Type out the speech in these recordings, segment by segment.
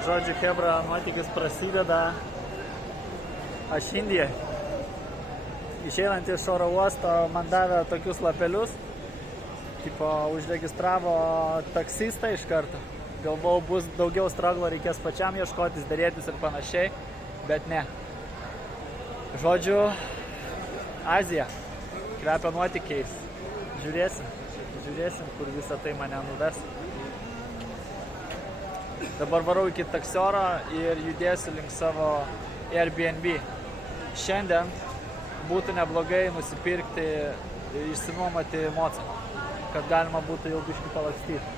Žodžiu, chebra, nuotykis prasideda. Aš Indija. Išeinant iš oro uosto man davė tokius lapelius. Tipo, užregistravo taksistą iš karto. Galvojau, bus daugiau straglo, reikės pačiam ieškotis, dėrėtis ir panašiai. Bet ne. Žodžiu, Azija. Kvepia nuotykiais. Žiūrėsim, kur visą tai mane nuves. Dabar varau iki taksioro ir judėsiu link savo Airbnb. Šiandien būtų neblogai nusipirkti, išsinuomoti mocą, kad galima būtų jau biškį palakstyti.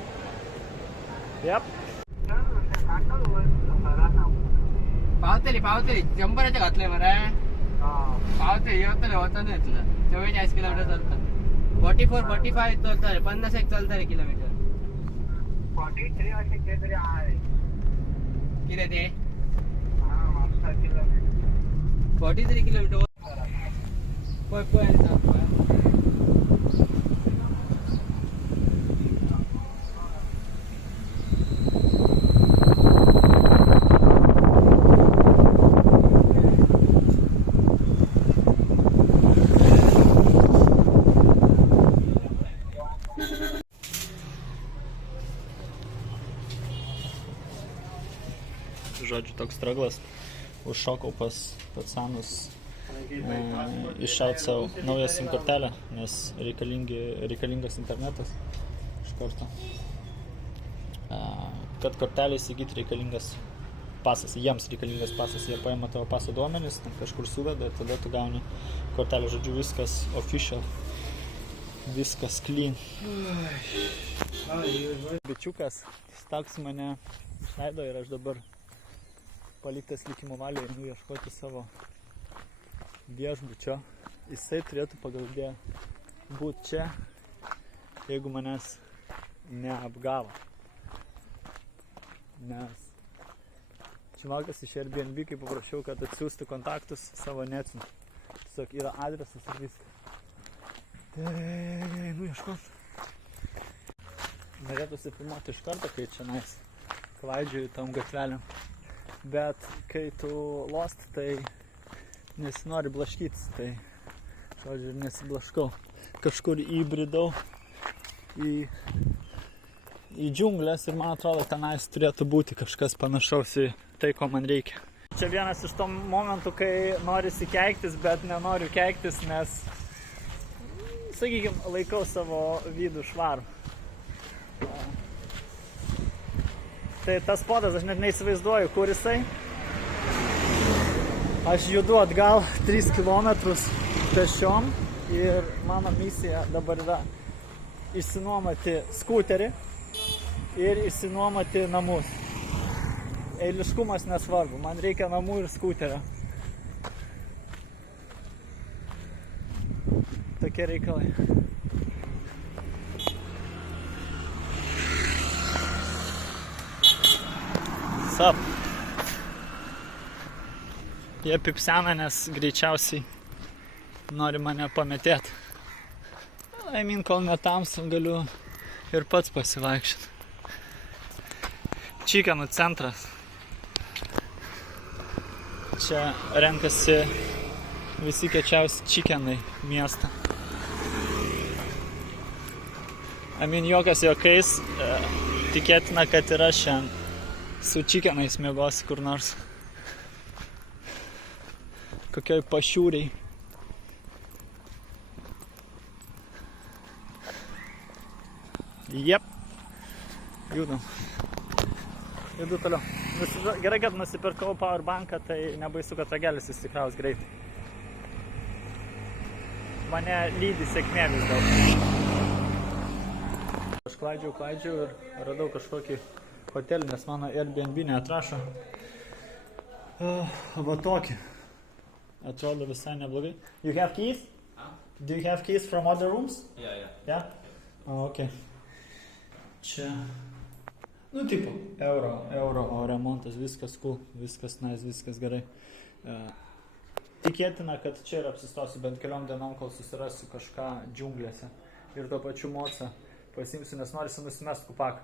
Yep. पावतली 100च्या घातले मरे पावते येतले होताने इथलं 44 किलोमीटर चालतात 44-45 चालतात 51 चालतात किलोमीटर 43 असे काहीतरी आहे किती ते 43 kilometre Žodžiu, toks straglas. Užšokau pas senus iššaut savo naują SIM kortelę, nes reikalingas internetas iš karto. Kad kortelę įsigyti reikalingas pasas, jiems reikalingas pasas, jie paima tavo paso duomenis, kažkur suveda ir tada tu gauni kortelę. Žodžiu, viskas official, viskas clean. Bičiukas staks mane išleido ir aš dabar paliktas likimo valiai einu ieškoti savo viešbučio. Jisai turėtų pagal idėją būti čia, jeigu manęs neapgavo. Nes čimakas iš Airbnb, kai paprašiau, kad atsiųstų kontaktus, savo neatsiuntė. Tiesiog yra adresas ir viskas. Tai einu ieškoti. Norėtųsi filmuoti iš karto, kai čia klaidžioju tom gatvelėm. Bet kai tu lost, tai nesinori blaškytis, tai žodžiu nesiblaškau. Kažkur įbridau į džiunglės ir man atrodo tenais turėtų būti kažkas panašaus į tai, ko man reikia. Čia vienas iš to momentų, kai norisi keiktis, bet nenoriu keiktis, nes, sakykime, laikau savo vidų švarų. Tai tas podas, aš net neįsivaizduoju, kur jisai. Aš judu atgal 3 kilometrus pešiom ir mano misija dabar yra išsinuomoti skuterį ir išsinuomoti namus. Eiliškumas nesvarbu, man reikia namų ir skuterio. Tokie reikalai. Sup. Jie pipsena, nes greičiausiai nori mane pametėti. Kol netamsu galiu ir pats pasivaikščioti. Čikenų centras. Čia renkasi visi kiečiausi čikenai miestą. Jokas jokais, tikėtina, kad yra šiandien. Su čikenais miegos kur nors. Kokioj pašiūriai. Jep. Judam. Judu toliau. Gerai, kad nusipirkau powerbanką, tai nebaisu, kad ragelis įsikraus greitai. Mane lydi sėkmė vis daug. Aš klaidžiau ir radau kažkokį hotelį, nes mano Airbnb neatrašo. Va tokį. Atrodo visai neblogai. You have keys? Do you have keys from other rooms? Yeah? Oh, okay. Čia, tipo, euro, o remontas, viskas cool, viskas nice, viskas gerai. Tikėtina, kad čia ir apsistosiu bent keliom dienom, kol susirasiu kažką džiunglėse. Ir tuo pačiu mocą pasiimsiu, nes norisi nusimest kupaką.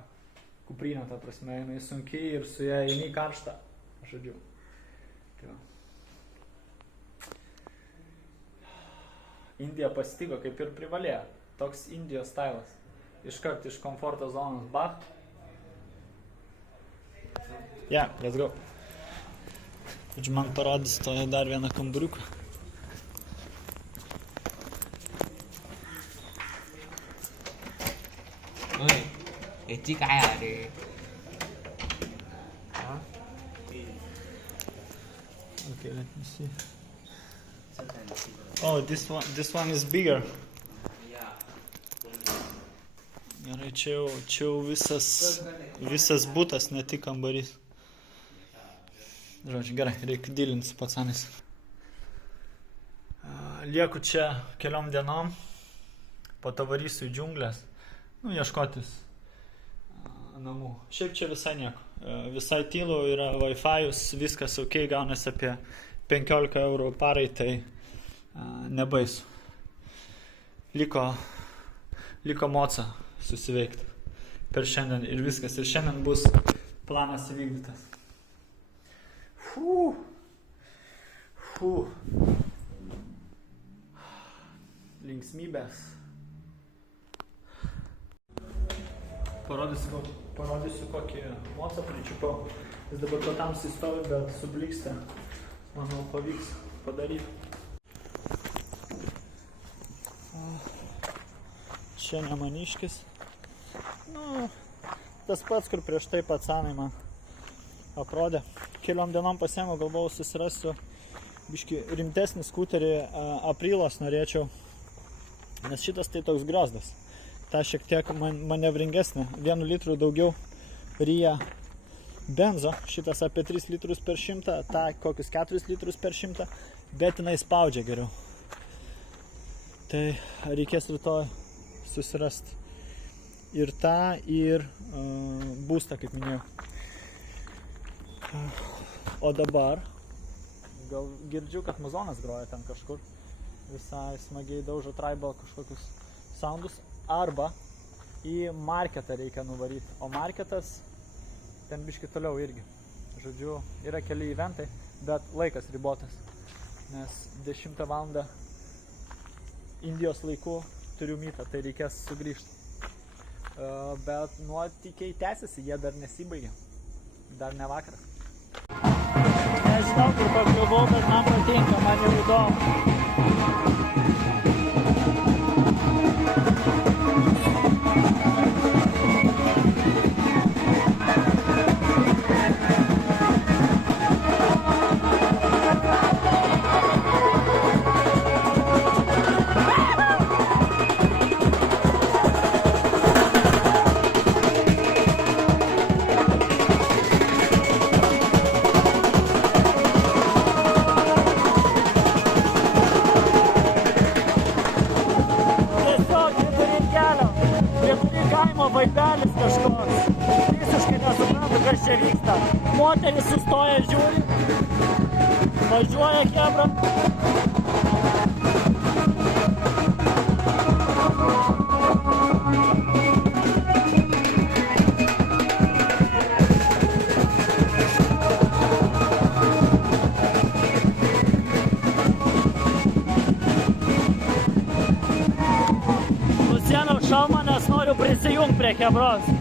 kuprinė, ta prasme, jinai sunkiai ir su ją eini karštą, žodžiu. Tai va. Indija pasitiko kaip ir privalėjo, toks Indijos stylas, iškart iš komforto zonos, bach. Yeah, let's go. Žodžiu, man parodys to dar vieną kambariuką. Oi, याची काय आहे? Okay, let me see. Oh, this one is bigger. Gerai, čia jau visas butas, ne tik kambarys. Žodžiu, gerai, reikia dilinti su pacanais. Lieku čia keliom dienom, po to varysiu į džiunglės, ieškotis namų. Šiaip čia visai nieko. Visai tylu, yra Wi-Fi'us, viskas ok, gaunasi apie 15 eurų parai, tai nebaisu. Liko moca susiveikti per šiandien ir viskas. Ir šiandien bus planas įvykdytas. Linksmybės. Parodysiu kokį mocą pričiupau. Jis dabar to tamsiai stovi, bet subliksta. Manau, pavyks padaryti. Čia ne maniškis. Tas pats, kur prieš tai pacanai man aprodė. Keliom dienom pasiėmiau, galvojau susirasiu biškį rimtesnį skuterį, Aprilos norėčiau, nes šitas tai toks griozdas. Ta šiek tiek manevringesnė, 1 litrų daugiau ryja benzo, šitas apie 3 litrus per 100, ta kokius 4 litrus per 100, bet jinai spaudžia geriau. Tai reikės rytoj susirasti ir tą, ir būstą, kaip minėjau. O dabar gal girdžiu, kad muzonas groja ten kažkur, visai smagiai daužo tribal kažkokius soundus, arba į marketą reikia nuvaryti, o marketas ten biški toliau irgi. Žodžiu, yra keli eventai, bet laikas ribotas, nes 10 valandą Indijos laiku turiu mytą, tai reikės sugrįžti. Bet nuotykiai tęsiasi, jie dar nesibaigė, dar ne vakaras. Nežinau, kur pakliuvau, bet man patinka, man jau įdomu. Vaibelis kažkoks. Visiškai nesuprantu, kas čia vyksta. Moteris sustoja, žiūri. Važiuoja kebra. Nusiėmiau šalmą, nes noriu prisijungti prie kebros.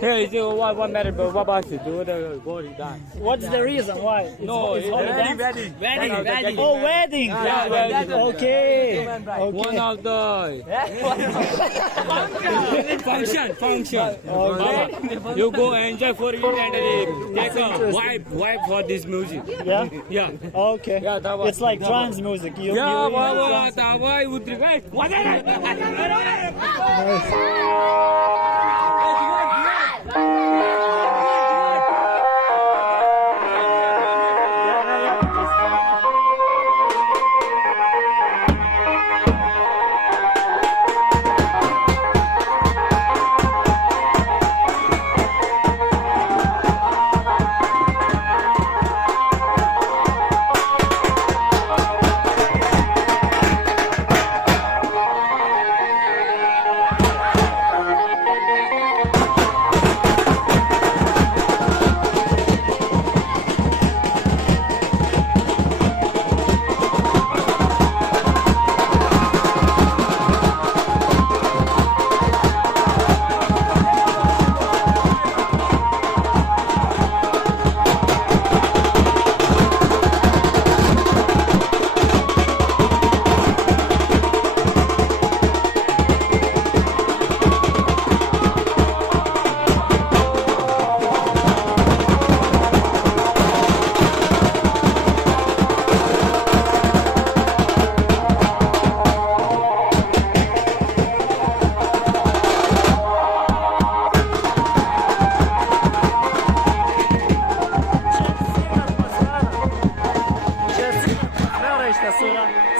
Here is one matter, but what about you? Do the body dance. What's the reason why? It's only dance? Wedding. Oh, wedding! Yeah, wedding. Okay. One of the function. Okay. You go enjoy for it and take a vibe for this music. Yeah? Yeah. Okay. Yeah, давай. It's like trance music. You Yeah, trance. давай, утревай.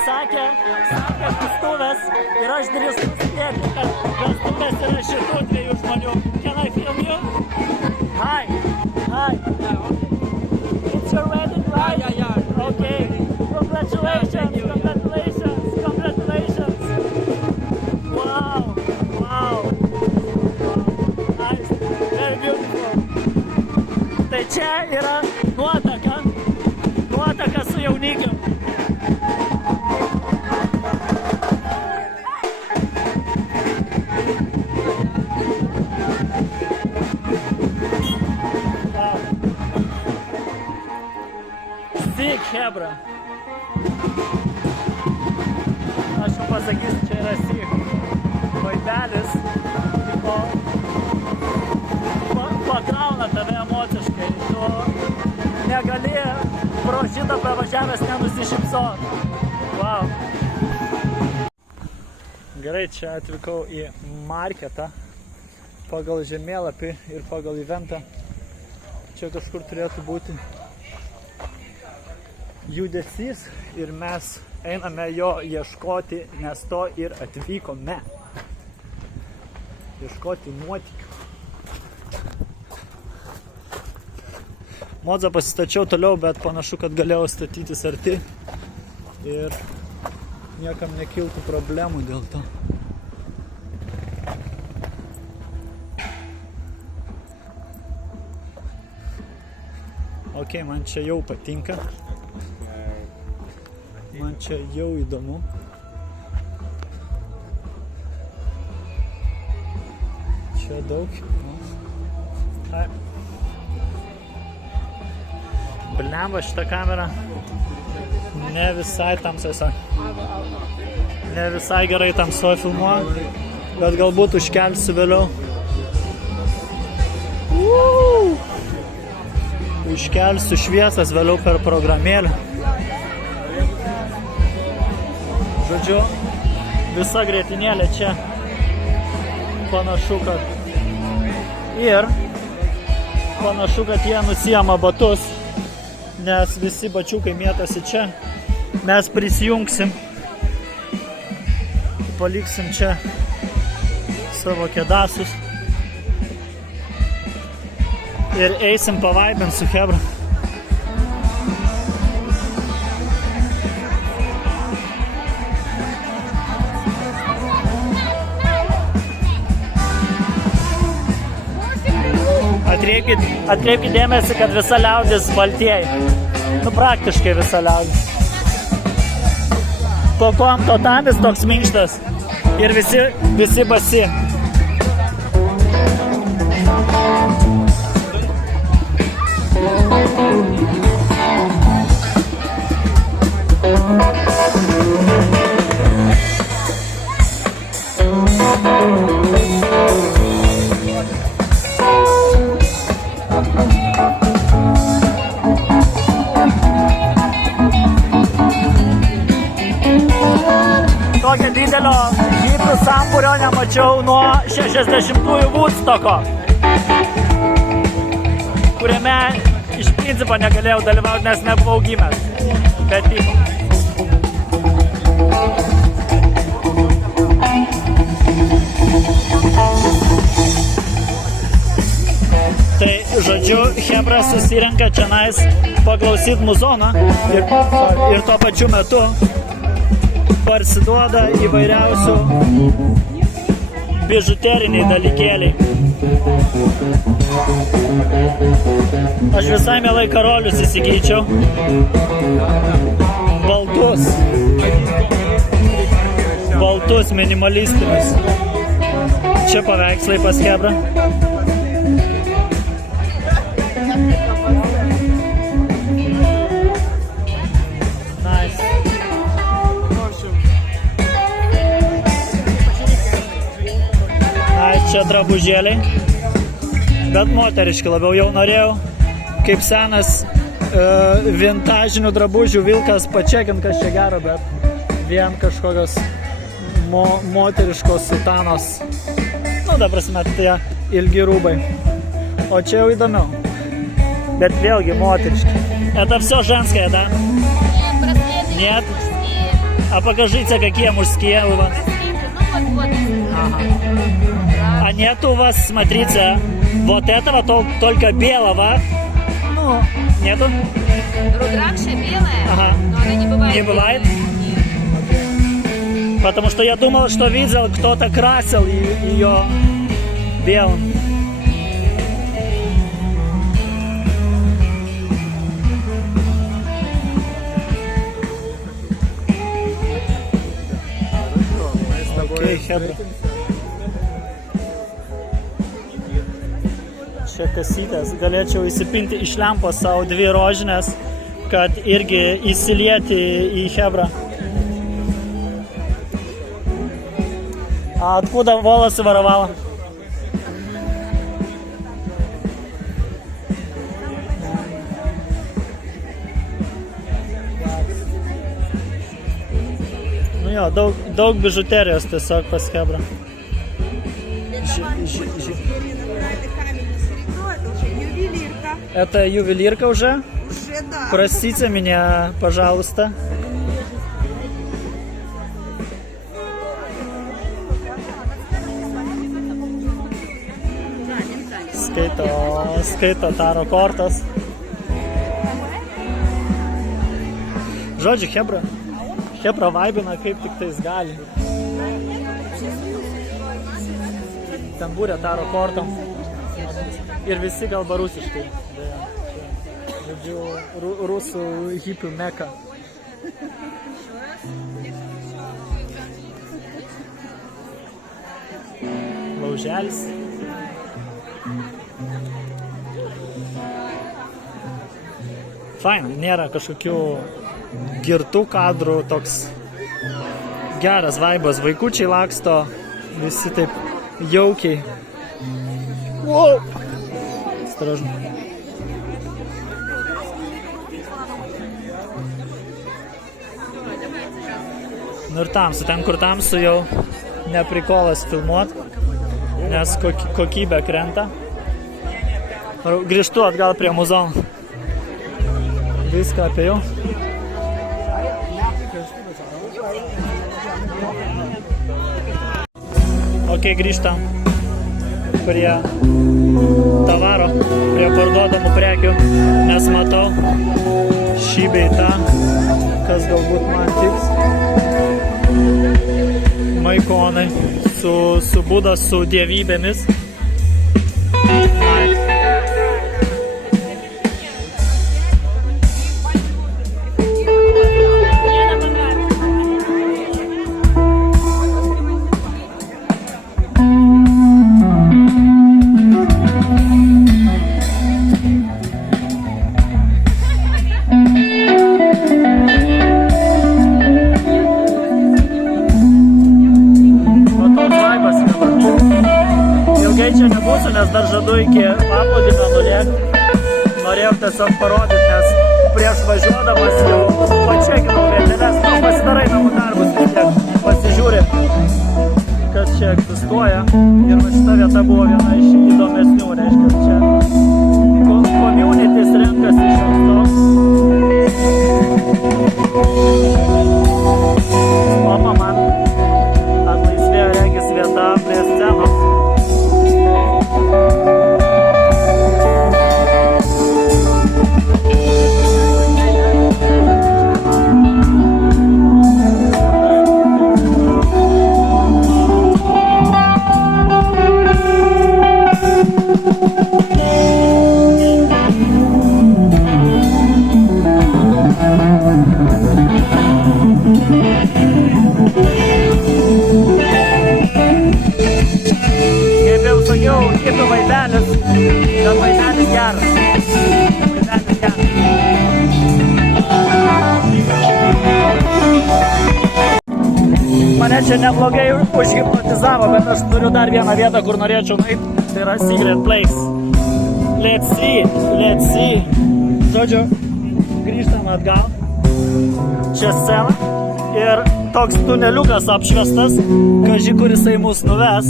Sakė, vestuvės ir aš drįstu spėti, kad vestuvės yra šitų dviejų žmonių. Can I film you? Hi. It's your wedding, right? Yeah. Okay. Congratulations. Wow. Nice. Very beautiful. Tai čia yra nuotaka su jaunikiu. Sik, hebra. Aš jums pasakysiu, čia yra sik. Vaidelis, pakrauna tave emociškai. Tu negali pro šitą pravažiavęs nenusišypsot. Wow. Gerai, čia atvykau į marketą. Pagal žemėlapį ir pagal eventą. Čia kažkur turėtų būti judesys ir mes einame jo ieškoti, nes to ir atvykome. Ieškoti nuotykių. Modzą pasistačiau toliau, bet panašu, kad galėjau statytis arti ir niekam nekiltų problemų dėl to. Ok, man čia jau patinka. Man čia jau įdomu. Čia daug. Blemba, šitą kamerą ne visai tamsoj. Ne visai gerai tamsoj filmuoju, bet galbūt užkelsiu vėliau. Užkelsiu šviesas vėliau per programėlę. Žodžiu, visa grietinėlė čia panašu, kad jie nusiema batus, nes visi bačiukai mėtosi čia. Mes prisijungsim, paliksim čia savo kėdasus ir eisim pavaibint su hebra. Atkreipkit dėmesį, kad visa liaudis baltieji. Nu, praktiškai visa liaudis. Kokom to tamis toks minkštas ir visi basi. Tokio didelio hipių sambūrio nemačiau nuo 60-ųjų Woodstocko, kuriame iš principo negalėjau dalyvauti, nes nebuvau gimęs. Bet vyko. Tai, žodžiu, chebra susirenka čionais paklausyt muzoną ir tuo pačiu metu parsiduoda įvairiausių bižuteriniai dalykėliai. Aš visai mielai karolius įsigyčiau. Baltus minimalistinius. Čia paveikslai pas chebrą. Čia drabužėliai, bet moteriški labiau jau norėjau, kaip senas vintažinių drabužių vilkas pačekint, kas čia gero, bet vien kažkokios moteriškos sutanos, nu, da prasme, tie ilgi rūbai, o čia jau įdomiau, bet vėlgi moteriški. Это все женское, да? Нет? А покажите, какие мужские у вас. А нет у вас, смотрите, вот этого только белого? Ну, нету? Рудракша белая, ага. Но она не бывает. Не бывает? Нет. Потому что я думал, что видел, кто-то красил ее белым. Окей, хебра. Čia kasytės, galėčiau įsipinti iš lempos savo 2 rožinės, kad irgi įsilieti į hebrą. А откуда волосы воровала? Nu jo, daug bižuterijos tiesiog pas hebrą. Это ювелирка уже? Уже, да. Простите меня, пожалуйста. Skaito taro kortas. Žodžiu, Hebra vaibina kaip tik tais gali. Ten būrė taro kortom. Ir visi kalba rusiškai. Žodžiu, rusų hipių meka. Lauželis. Fain, nėra kažkokių girtų kadrų, toks geras vaibas. Vaikučiai laksto, visi taip jaukiai. Wow! Осторожно. Nu ir tamsu, ten kur tamsu jau neprikolas filmuot, nes kokybė krenta. Grįžtu atgal prie muzono. Viską apėjau. Ok, grįžtam prie tavaro, prie parduodamų prekių, nes matau šį bei tą, kas galbūt man tiks. Maikonai su Buda, su dievybėmis. tiesiog parodyti, nes prieš važiuodamas jau pačekinau vieteles, pasidarai namų darbus vis tiek, pasižiūri, kas čia egzistuoja. Ir šita vieta buvo viena iš įdomesnių, reiškia, čia communities renkasi šioks toks. Mama man atlaisvėjo regis vieta prie scenos. Kaip jau sakiau, kitų vaidelis, bet vaidelis geras. Vaidelis geras. Mane čia neblogai užhipnotizavo, bet aš turiu dar vieną vietą, kur norėčiau nueiti. Tai yra Secret Place. Let's see. Žodžiu, grįžtam atgal. Čia scena. Ir toks tuneliukas apšviestas, kaži, kur jisai mus nuves.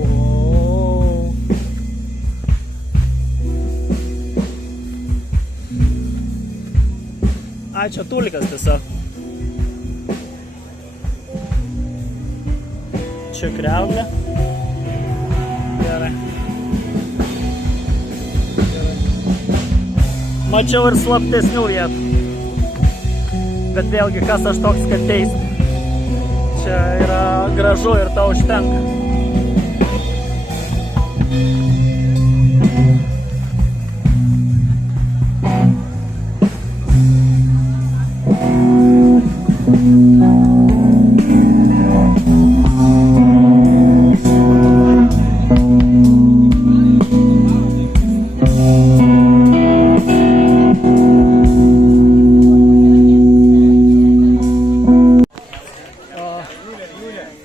Wow. Ai, čia tulikas tiesiog. Čia kriauglė. Gerai. Mačiau ir slaptesnių vietų. Bet vėlgi, kas aš toks, kad teisti. Čia yra gražu ir to užtenka.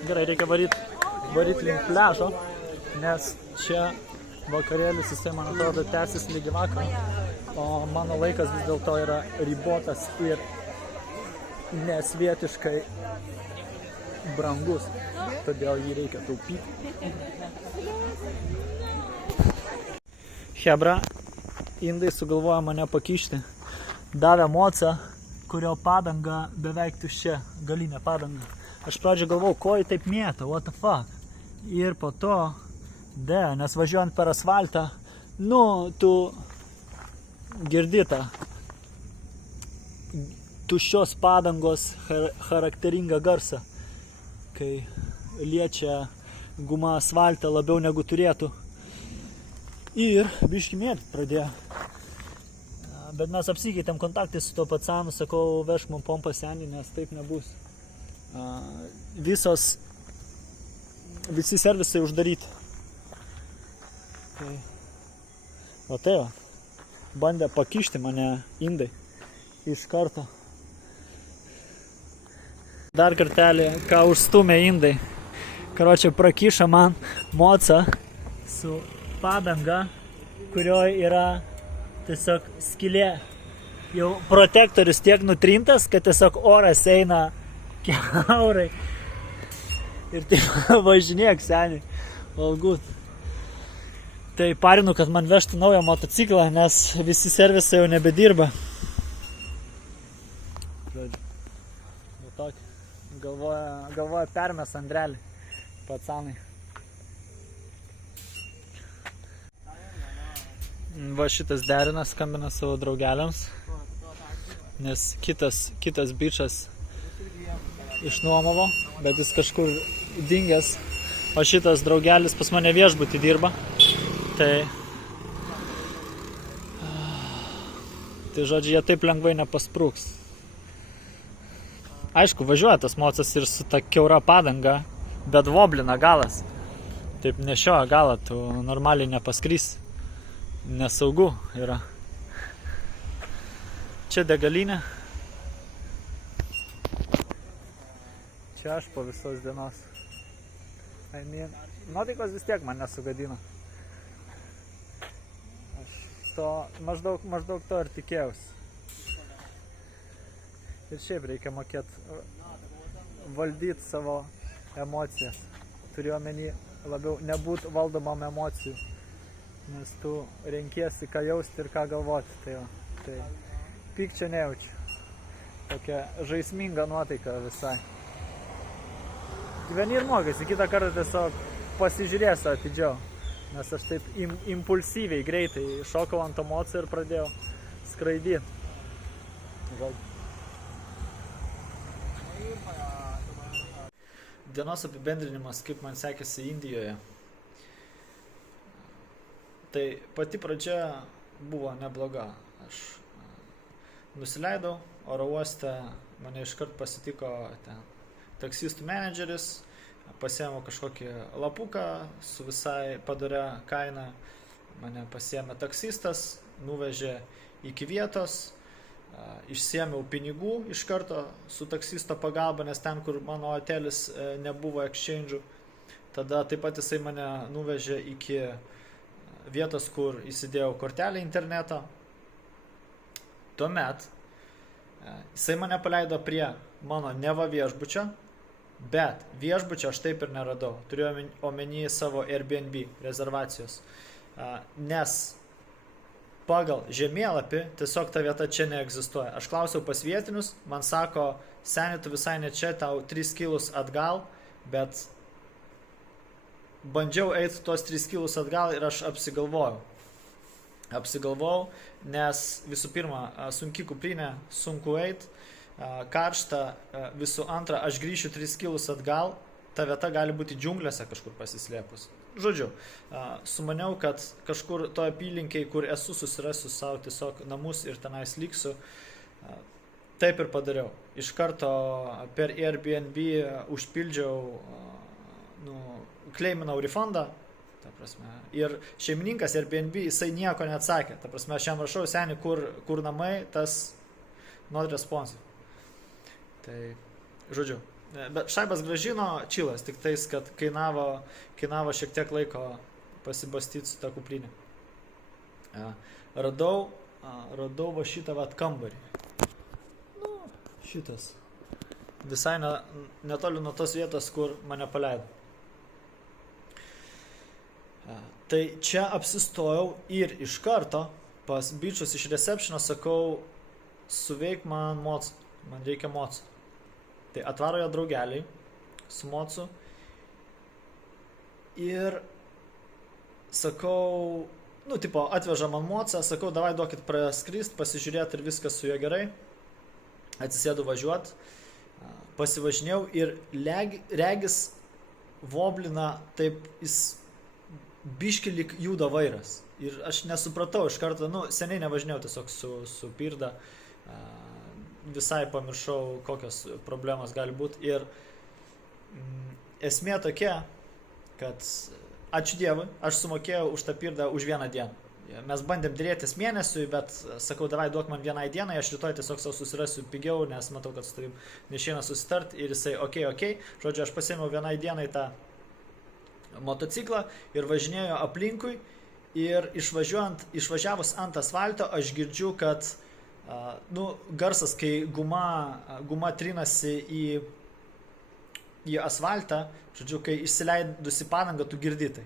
Gerai, reikia varyti link pliažo, nes čia vakarėlis, jisai, man atrodo, tęsis lygi vakaro, o mano laikas vis dėlto yra ribotas ir nesvietiškai brangus, todėl jį reikia taupyti. Hebra, indai sugalvojo mane pakišti, davė mocą, kurio padanga beveik tuščia, galinė padanga. Aš pradžią galvau, ko jį taip mėta, what the fuck. Ir po to, nes važiuojant per asfaltą, tu girdi tą tuščios padangos charakteringą garsą, kai liečia guma asfaltą labiau negu turėtų. Ir biškį mėgt pradėjo. Bet mes apsikeitėm kontaktai su tuo pacanu, sakau, vežk man pompą senį, nes taip nebus. Visi servisai uždaryti. O tai va, bandė pakišti mane indai iš karto. Dar kartelį, ką užstumė indai. Karočią, prakišo man mocą su padanga, kurioje yra tiesiog skylė. Jau protektorius tiek nutrintas, kad tiesiog oras eina kiaurai. Ir taip važinėk, seniai. All good. Tai parinu, kad man vežtų naują motociklą, nes visi servisai jau nebedirba. Galvoja permes Andrelį. Pacanai. Va šitas derinas skambina savo draugeliams, nes kitas bičas išnuomavo, bet jis kažkur dingęs, o šitas draugelis pas mane viešbutį dirba. Tai žodžiu, jie taip lengvai nepasprūks. Aišku, važiuoja tas mocas ir su ta kiaura padanga, bet voblina galas. Taip nešioja galą, tu normaliai nepaskrys. Nesaugu yra. Čia degalinė. Čia aš po visos dienos. Nuotaikos vis tiek man nesugadino. Aš to maždaug to ir tikėjausi. Ir šiaip reikia mokėti valdyti savo emocijas. Turiu omeny labiau nebūt valdomam emocijų. Nes tu renkiesi, ką jausti ir ką galvoti. Tai pykčio nejaučiu. Tokia žaisminga nuotaika visai. Gyveni ir mokėsi, kitą kartą tiesiog pasižiūrėsiu atidžiau. Nes aš taip impulsyviai, greitai šokau ant emocijų ir pradėjau skraidyti. Dienos apibendrinimas, kaip man sekėsi Indijoje. Tai pati pradžia buvo nebloga. Aš nusileidau oro uoste, mane iškart pasitiko ten taksistų menedžeris, pasiėmiau kažkokį lapuką su visai padoria kaina, mane pasiėmė taksistas, nuvežė iki vietos, išsiėmiau pinigų iš karto su taksisto pagalba, nes ten, kur mano hotelis nebuvo exchange'ų, tada taip pat jisai mane nuvežė iki vietos, kur įsidėjau kortelę interneto. Tuomet jisai mane paleido prie mano neva viešbučio, bet viešbučio aš taip ir neradau. Turiu omeny savo Airbnb rezervacijos. Nes pagal žemėlapį tiesiog ta vieta čia neegzistuoja. Aš klausiau pas vietinius, man sako, seni, tu visai ne čia, tau 3 kilus atgal, bet bandžiau eiti tuos 3 kilus atgal ir aš apsigalvojau. Nes visų pirma, sunki kuprinė, sunku eiti, karšta, visų antra, aš grįšiu 3 kilus atgal, ta vieta gali būti džiunglėse kažkur pasislėpus. Žodžiu, sumaniau, kad kažkur to apylinkiai, kur esu, susirasiu savo tiesiog namus ir tenais liksiu. Taip ir padariau. Iš karto per Airbnb užpildžiau, kleiminau refundą, ta prasme. Ir šeimininkas Airbnb, jisai nieko neatsakė. Ta prasme, aš jam rašau, seni, kur namai, tas not responsive. Tai, žodžiu. Bet šaibas grąžino čilas, tik tais, kad kainavo šiek tiek laiko pasibastyti su tą kuprinę. Radau va šitą kambarį. Šitas. Visai netoli nuo tos vietos, kur mane paleido. Tai čia apsistojau ir iš karto pas bičius iš receptiono sakau, suveik man mocų, man reikia mocų. Tai atvaro jo draugeliai su mocu ir sakau, atveža man mocą, sakau, davai duokit praskrist, pasižiūrėti ir viskas su juo gerai. Atsisėdu važiuot, pasivažinėjau ir regis voblina, taip jis biški lyg juda vairas. Ir aš nesupratau iš karto, seniai nevažinėjau tiesiog su pirda. Visai pamiršau, kokios problemos gali būti. Ir esmė tokia, kad ačiū Dievui, aš sumokėjau už tą pirdą už 1 dieną. Mes bandėm dėrėtis mėnesiui, bet sakau, davai duok man 1 dienai, aš rytoj tiesiog savo susirasiu pigiau, nes matau, kad su tavim neišeina susitart. Ir jisai, okei. Žodžiu, aš pasiėmiau 1 dienai tą motociklą ir važinėjau aplinkui. Ir išvažiavus ant asfalto, aš girdžiu, kad garsas, kai guma trinasi į asfaltą, žodžiu, kai išsileidusi padangą, tu girdi tai.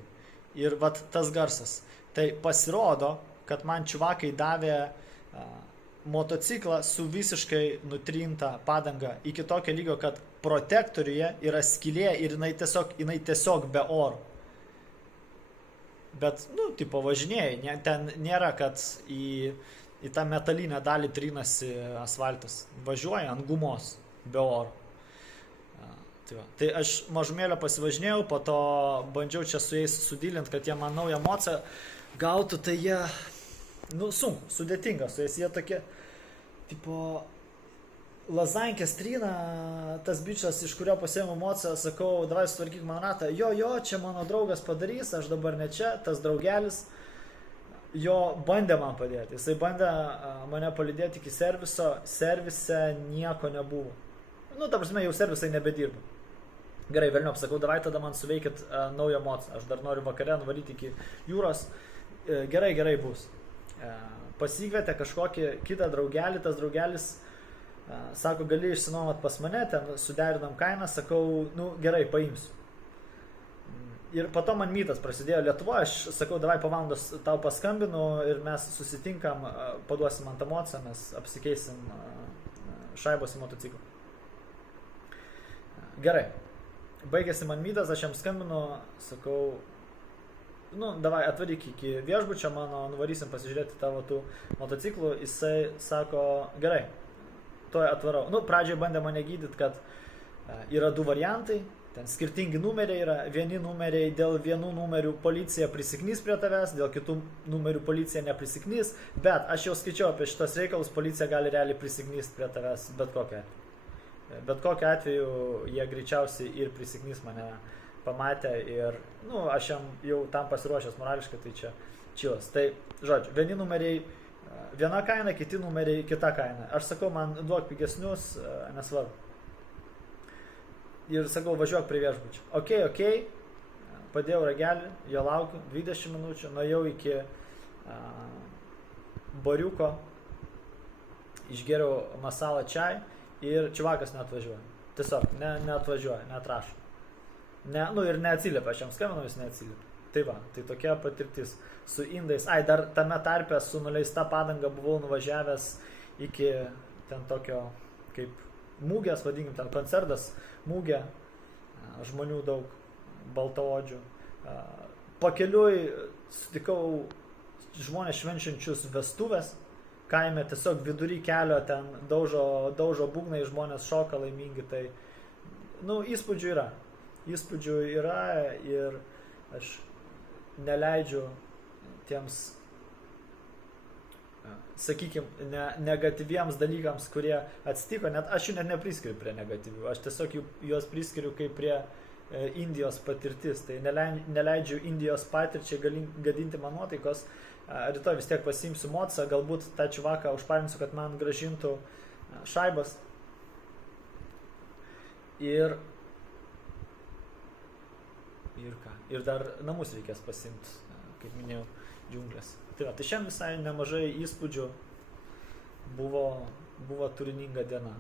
Ir vat tas garsas. Tai pasirodo, kad man čiuvakai davė motociklą su visiškai nutrinta padanga iki tokio lygio, kad protektoriuje yra skylė ir jinai tiesiog be oro. Bet, važinėjai, ten nėra, kad į tą metalinę dalį trinasi asfaltas. Važiuoja ant gumos, be oro. Tai aš mažumėlio pasivažinėjau, po to bandžiau čia su jais sudylinti, kad jie man naują mocą gautų, tai jie, sunku, sudėtinga su jais. Jie tokie, lazankės trina, tas bičas, iš kurio pasiėmiau mocą, sakau, davai sutvarkyk man ratą. Jo, čia mano draugas padarys, aš dabar ne čia, tas draugelis. Jo bandė man padėti, jisai bandė mane palydėti iki serviso, servise nieko nebuvo. Ta prasme, jau servisai nebedirba. Gerai, vėliau sakau, davai tada man suveikit naują mocą, aš dar noriu vakare nuvaryti iki jūros. Gerai bus. Pasikvietė kažkokį kitą draugelį, tas draugelis sako, gali išsinuomot pas mane, ten suderinam kainą, sakau, nu gerai, paimsiu. Ir po to man mytas prasidėjo Lietuvoje, aš sakau, davai po valandos tau paskambinu ir mes susitinkam, paduosim man tą mocą, mes apsikeisim šaibos į motociklą. Gerai, baigėsi man mytas, aš jam skambinu, sakau, nu, davai atvaryk iki viešbučio mano, nuvarysim pasižiūrėti tavo tų motociklų, jisai sako, gerai, to atvarau. Nu, pradžiai bandė mane gydyti, kad yra 2 variantai, ten skirtingi numeriai yra, vieni numeriai, dėl vienų numerių policija prisiknys prie tavęs, dėl kitų numerių policija neprisiknys, bet aš jau skaičiau apie šitos reikalus, policija gali realiai prisiknys prie tavęs bet kokiu atveju. Bet kokiu atveju jie greičiausiai ir prisiknys mane pamatę ir, nu, aš jam jau tam pasiruošęs morališkai, tai čia čilas. Tai, žodžiu, vieni numeriai viena kaina, kiti numeriai kita kaina. Aš sakau, man duok pigesnius, nesvarbu. Ir sakau, važiuok prie viešbučio. Ok, padėjau ragelį, jo laukiu 20 minučių, nuėjau iki bariuko, išgeriau masalą čai ir čivakas neatvažiuoja. Tiesiog neatvažiuoja, neatrašo. Nu ir neatsiliepia, aš jam skambinau, jis neatsiliepia. Tai va, tai tokia patirtis su indais. Dar tame tarpe su nuleista padanga buvau nuvažiavęs iki ten tokio kaip mūgės, vadinkim, ten koncertas, mūgė, žmonių daug, baltaodžių. Pakeliui sutikau žmonės švenčiančius vestuvės, kaime tiesiog vidury kelio ten daužo būgnai, žmonės šoka laimingi, tai, nu, įspūdžių yra ir aš neleidžiu tiems, sakykime, negatyviems dalykams, kurie atsitiko, net aš jų net nepriskiriu prie negatyvių, aš tiesiog juos priskiriu kaip prie Indijos patirtis, tai neleidžiu Indijos patirčiai gadinti man nuotaikos, rytoj vis tiek pasiimsiu mocą, galbūt tą čivaką užparinsiu, kad man grąžintų šaibas ir ką, ir dar namus reikės pasiimti, kaip minėjau, džiunglės. Tai šiandien visai nemažai įspūdžių, buvo turininga diena.